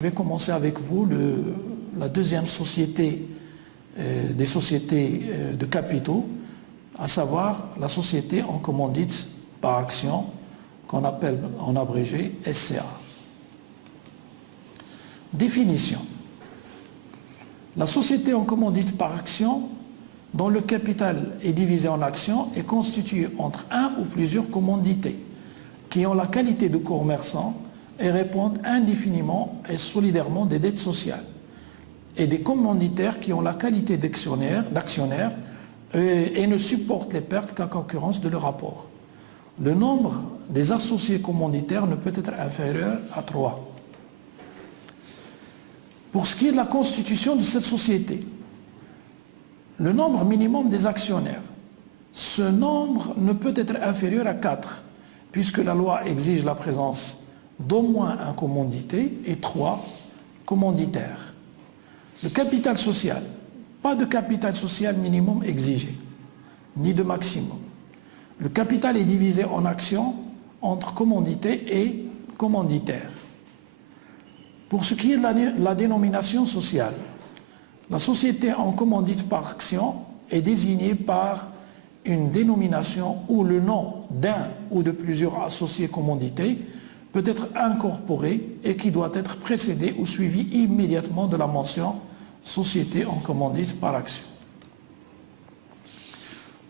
Je vais commencer avec vous la deuxième société des sociétés de capitaux, à savoir la société en commandite par action, qu'on appelle en abrégé SCA. Définition. La société en commandite par action, dont le capital est divisé en actions, est constituée entre un ou plusieurs commandités qui ont la qualité de commerçants et répondent indéfiniment et solidairement des dettes sociales, et des commanditaires qui ont la qualité d'actionnaires et ne supportent les pertes qu'en concurrence de leur rapport. Le nombre des associés commanditaires ne peut être inférieur à 3. Pour ce qui est de la constitution de cette société, le nombre minimum des actionnaires, ce nombre ne peut être inférieur à 4, puisque la loi exige la présence d'au moins un commandité et 3 commanditaires. Le capital social, pas de capital social minimum exigé, ni de maximum. Le capital est divisé en actions entre commandité et commanditaire. Pour ce qui est de la dénomination sociale, la société en commandite par action est désignée par une dénomination où le nom d'un ou de plusieurs associés commandités peut être incorporé et qui doit être précédé ou suivi immédiatement de la mention « société en commandite par action ».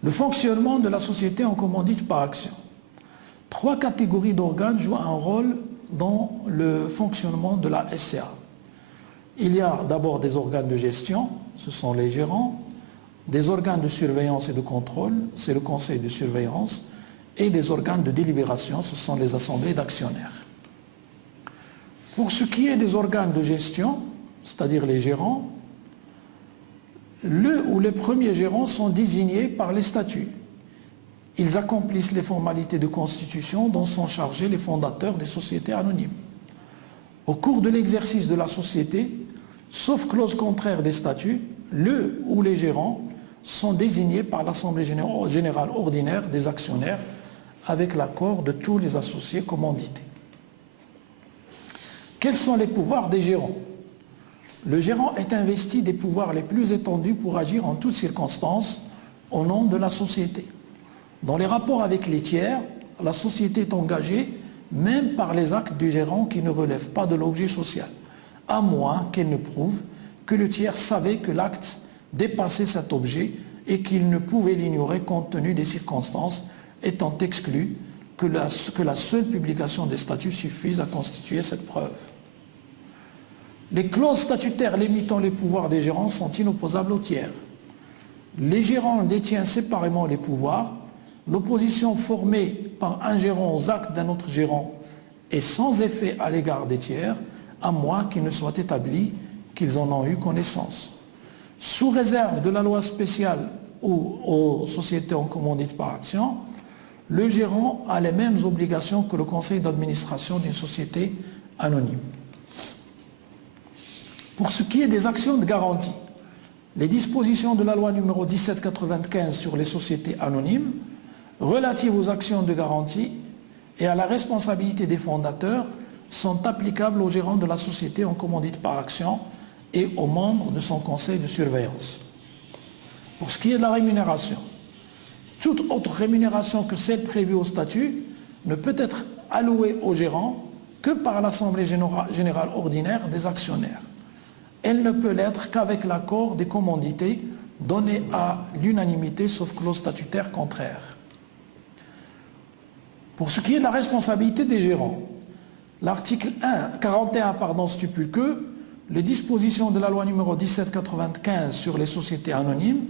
Le fonctionnement de la société en commandite par action. 3 catégories d'organes jouent un rôle dans le fonctionnement de la SCA. Il y a d'abord des organes de gestion, ce sont les gérants, des organes de surveillance et de contrôle, c'est le conseil de surveillance, et des organes de délibération, ce sont les assemblées d'actionnaires. Pour ce qui est des organes de gestion, c'est-à-dire les gérants, le ou les premiers gérants sont désignés par les statuts. Ils accomplissent les formalités de constitution dont sont chargés les fondateurs des sociétés anonymes. Au cours de l'exercice de la société, sauf clause contraire des statuts, le ou les gérants sont désignés par l'Assemblée générale ordinaire des actionnaires avec l'accord de tous les associés commandités. Quels sont les pouvoirs des gérants? Le gérant est investi des pouvoirs les plus étendus pour agir en toutes circonstances au nom de la société. Dans les rapports avec les tiers, la société est engagée même par les actes du gérant qui ne relèvent pas de l'objet social, à moins qu'elle ne prouve que le tiers savait que l'acte dépassait cet objet et qu'il ne pouvait l'ignorer compte tenu des circonstances, étant exclu que la seule publication des statuts suffise à constituer cette preuve. Les clauses statutaires limitant les pouvoirs des gérants sont inopposables aux tiers. Les gérants détiennent séparément les pouvoirs. L'opposition formée par un gérant aux actes d'un autre gérant est sans effet à l'égard des tiers, à moins qu'il ne soit établi qu'ils en ont eu connaissance. Sous réserve de la loi spéciale ou aux sociétés en commandite par action, le gérant a les mêmes obligations que le conseil d'administration d'une société anonyme. Pour ce qui est des actions de garantie, les dispositions de la loi numéro 1795 sur les sociétés anonymes relatives aux actions de garantie et à la responsabilité des fondateurs sont applicables aux gérants de la société en commandite par action et aux membres de son conseil de surveillance. Pour ce qui est de la rémunération, toute autre rémunération que celle prévue au statut ne peut être allouée aux gérants que par l'Assemblée générale ordinaire des actionnaires. Elle ne peut l'être qu'avec l'accord des commandités donné à l'unanimité sauf clause statutaire contraire. Pour ce qui est de la responsabilité des gérants, l'article 41 stipule que les dispositions de la loi numéro 1795 sur les sociétés anonymes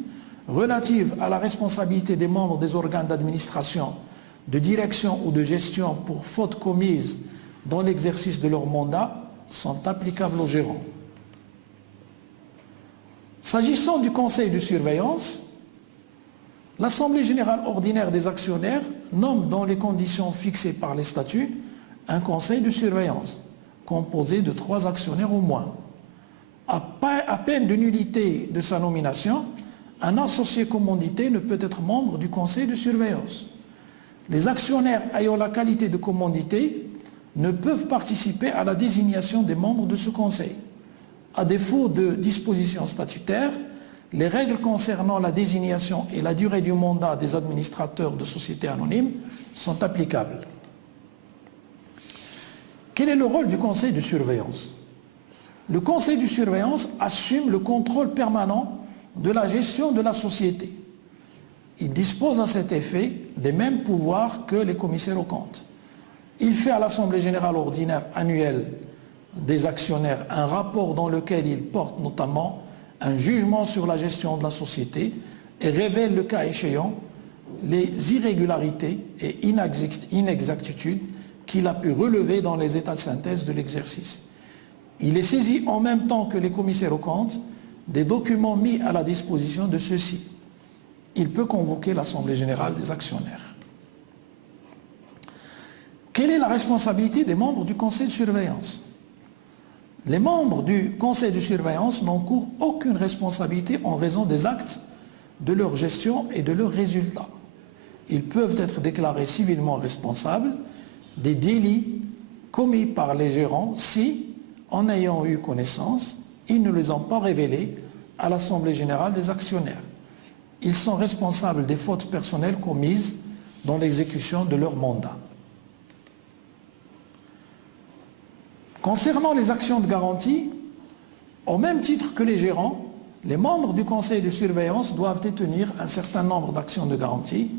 relatives à la responsabilité des membres des organes d'administration, de direction ou de gestion pour faute commise dans l'exercice de leur mandat sont applicables aux gérants. S'agissant du conseil de surveillance, l'Assemblée générale ordinaire des actionnaires nomme dans les conditions fixées par les statuts un conseil de surveillance composé de 3 actionnaires au moins. À peine de nullité de sa nomination, un associé commandité ne peut être membre du conseil de surveillance. Les actionnaires ayant la qualité de commandité ne peuvent participer à la désignation des membres de ce conseil. À défaut de dispositions statutaires, les règles concernant la désignation et la durée du mandat des administrateurs de sociétés anonymes sont applicables. Quel est le rôle du conseil de surveillance? Le conseil de surveillance assume le contrôle permanent de la gestion de la société. Il dispose à cet effet des mêmes pouvoirs que les commissaires aux comptes. Il fait à l'Assemblée générale ordinaire annuelle des actionnaires un rapport dans lequel il porte notamment un jugement sur la gestion de la société et révèle le cas échéant les irrégularités et inexactitudes qu'il a pu relever dans les états de synthèse de l'exercice. Il est saisi en même temps que les commissaires aux comptes des documents mis à la disposition de ceux-ci. Il peut convoquer l'Assemblée générale des actionnaires. Quelle est la responsabilité des membres du conseil de surveillance? Les membres du conseil de surveillance n'encourent aucune responsabilité en raison des actes de leur gestion et de leurs résultats. Ils peuvent être déclarés civilement responsables des délits commis par les gérants si, en ayant eu connaissance, ils ne les ont pas révélés à l'Assemblée générale des actionnaires. Ils sont responsables des fautes personnelles commises dans l'exécution de leur mandat. Concernant les actions de garantie, au même titre que les gérants, les membres du conseil de surveillance doivent détenir un certain nombre d'actions de garantie.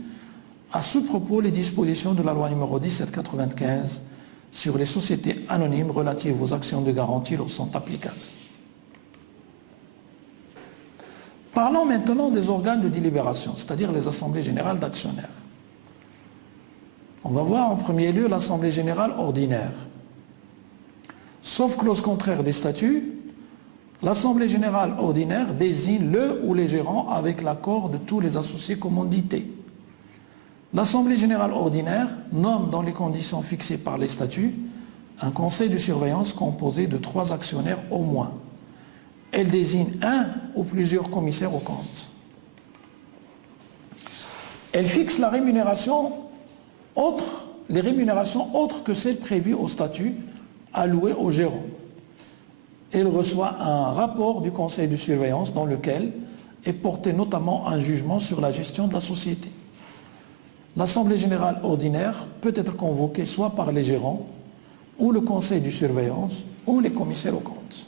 À ce propos, les dispositions de la loi numéro 1795 sur les sociétés anonymes relatives aux actions de garantie leur sont applicables. Parlons maintenant des organes de délibération, c'est-à-dire les assemblées générales d'actionnaires. On va voir en premier lieu l'assemblée générale ordinaire. Sauf clause contraire des statuts, l'assemblée générale ordinaire désigne le ou les gérants avec l'accord de tous les associés commandités. L'assemblée générale ordinaire nomme dans les conditions fixées par les statuts un conseil de surveillance composé de 3 actionnaires au moins. Elle désigne un ou plusieurs commissaires aux comptes. Elle fixe la rémunération les rémunérations autres que celles prévues au statut allouées aux gérants. Elle reçoit un rapport du conseil de surveillance dans lequel est porté notamment un jugement sur la gestion de la société. L'assemblée générale ordinaire peut être convoquée soit par les gérants, ou le conseil de surveillance, ou les commissaires aux comptes.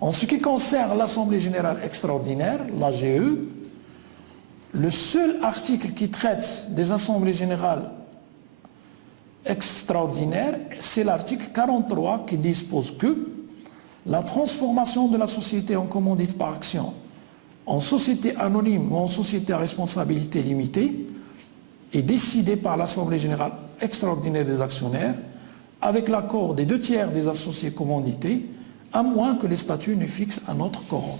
En ce qui concerne l'assemblée générale extraordinaire, l'AGE, le seul article qui traite des assemblées générales extraordinaires, c'est l'article 43 qui dispose que la transformation de la société en commandite par action en société anonyme ou en société à responsabilité limitée est décidée par l'assemblée générale extraordinaire des actionnaires avec l'accord des 2/3 des associés commandités, à moins que les statuts ne fixent un autre quorum.